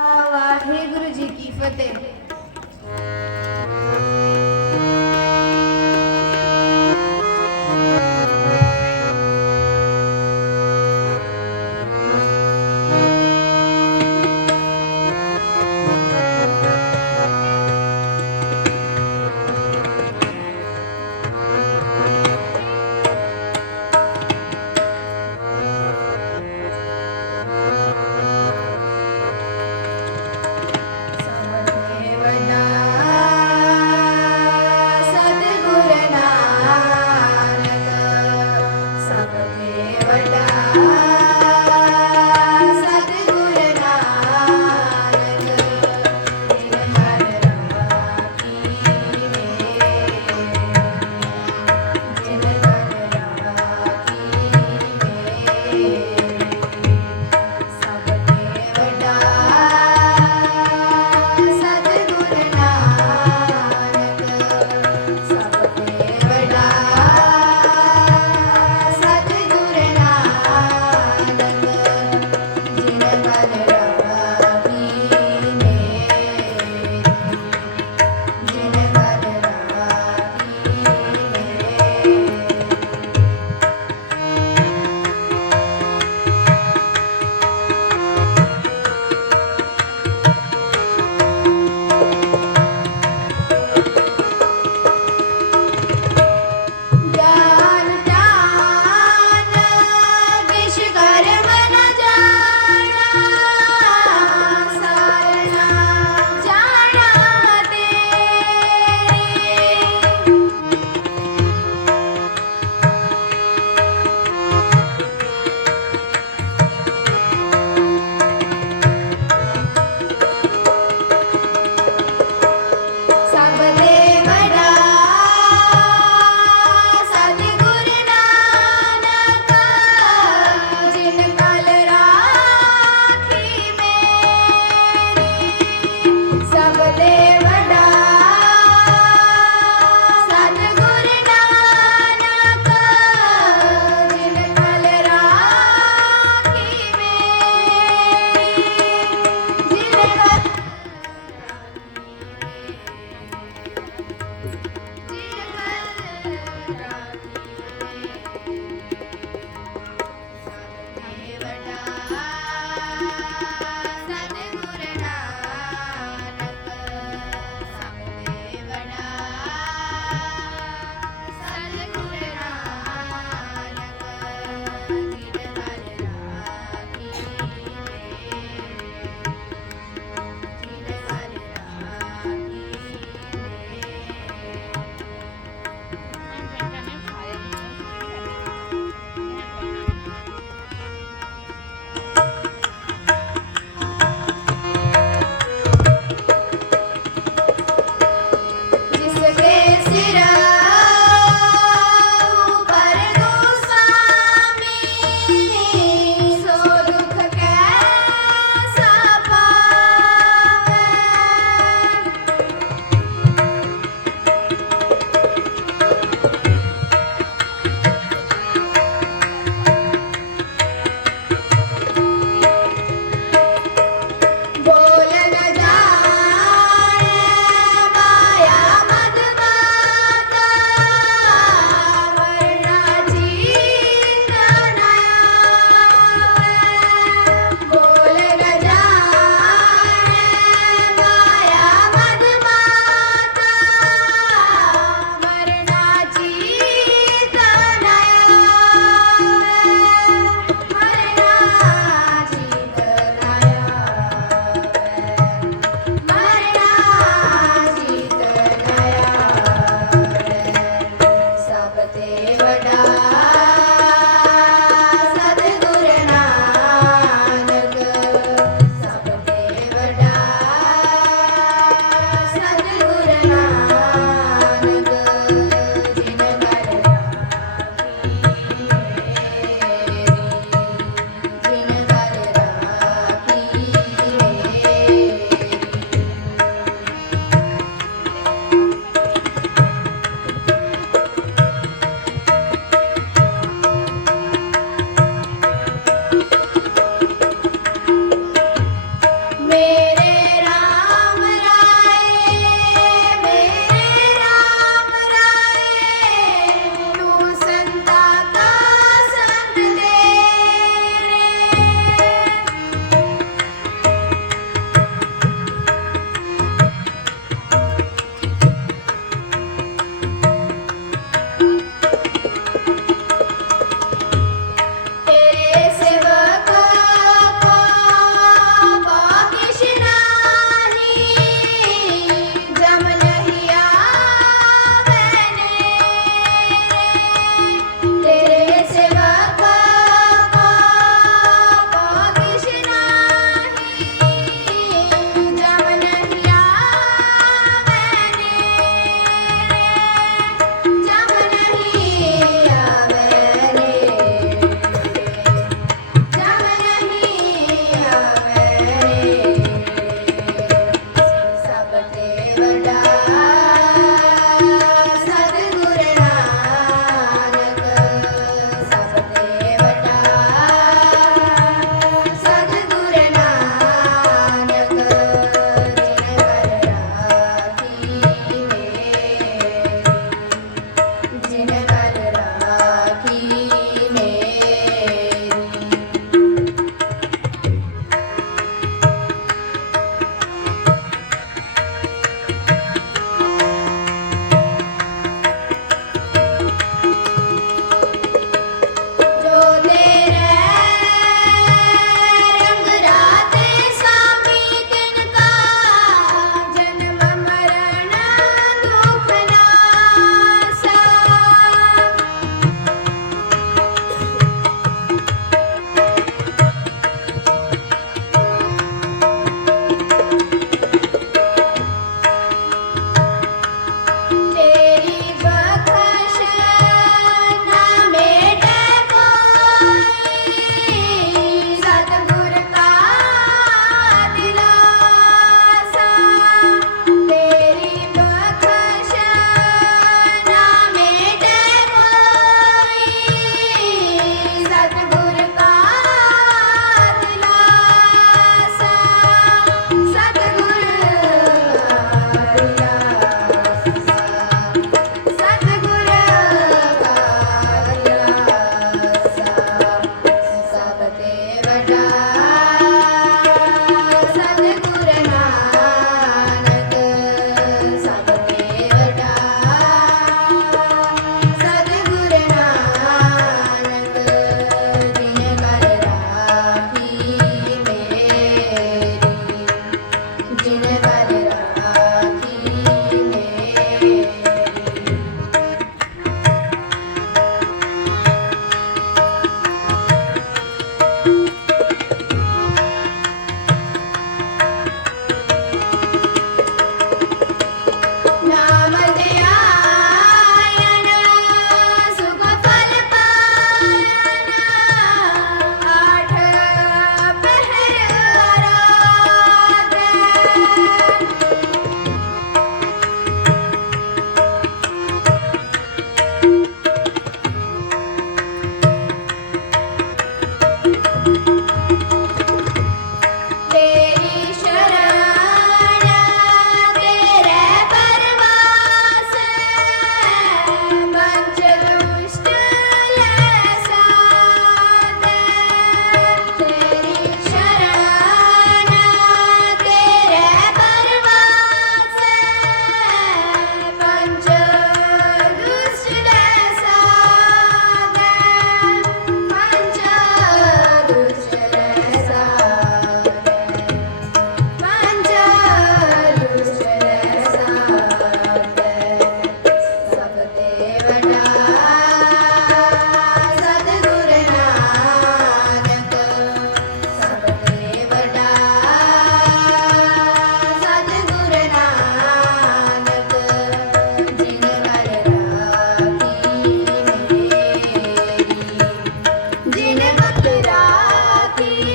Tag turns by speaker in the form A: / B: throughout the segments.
A: वाहेगुरु जी की
B: फतेह। திருவடா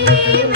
B: Música